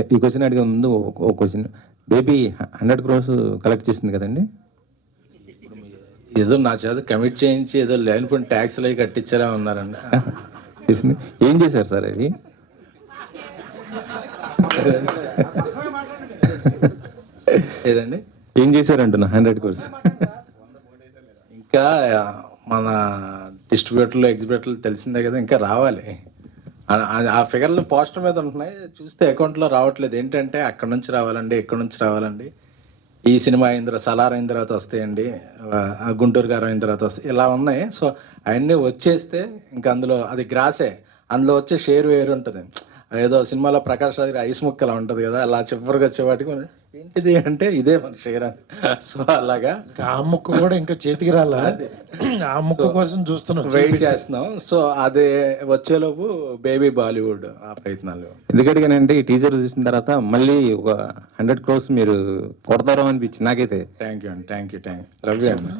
ఈ క్వశ్చన్ అడిగే ముందు ఒక క్వశ్చన్. బేబీ 100 crores కలెక్ట్ చేసింది కదండి. ఏదో నా చేత కమిట్ చేయించి ఏదో లేనిపోయిన ట్యాక్స్లు అవి కట్టించారా ఉన్నారండి. చేసింది. ఏం చేశారు సార్ అది? ఏదండి ఏం చేశారు అంటున్నా 100 crores? ఇంకా మన డిస్ట్రిబ్యూటర్లు ఎగ్జిబ్యూటర్లు తెలిసిందే కదా, ఇంకా రావాలి. ఆ ఫిగర్లు పోస్టర్ మీద ఉంటున్నాయి, చూస్తే అకౌంట్లో రావట్లేదు. ఏంటంటే అక్కడ నుంచి రావాలండి, ఇక్కడ నుంచి రావాలండి, ఈ సినిమా అయిన తర్వాత సలార్ అయిన తర్వాత వస్తాయండి, గుంటూరు గారు అయిన తర్వాత వస్తాయి, ఇలా ఉన్నాయి. సో అవన్నీ వచ్చేస్తే ఇంకా అందులో అది గ్రాసే, అందులో వచ్చే షేర్ వేరు ఉంటుంది. ఏదో సినిమాలో ప్రకాష్ రాజ్ ఐస్ ముక్కలా ఉంటుంది కదా, అలా చివరికి వచ్చేవాటికి ఏంటిది అంటే ఇదే మన షేర్ అని. సో అలాగా ఆ ముక్క కూడా ఇంకా చేతికి రాలా, ఆ ముక్క కోసం చూస్తున్నాం, వెయిట్ చేస్తున్నాం. సో అదే వచ్చేలోపు బేబీ బాలీవుడ్ ఆ ప్రయత్నాలు. ఎందుకంటే ఈ టీజర్ చూసిన తర్వాత మళ్ళీ ఒక 100 crores మీరు కొడతారో అనిపించింది నాకైతే. థ్యాంక్ యూ అండి, థ్యాంక్ యూ రవి అండి.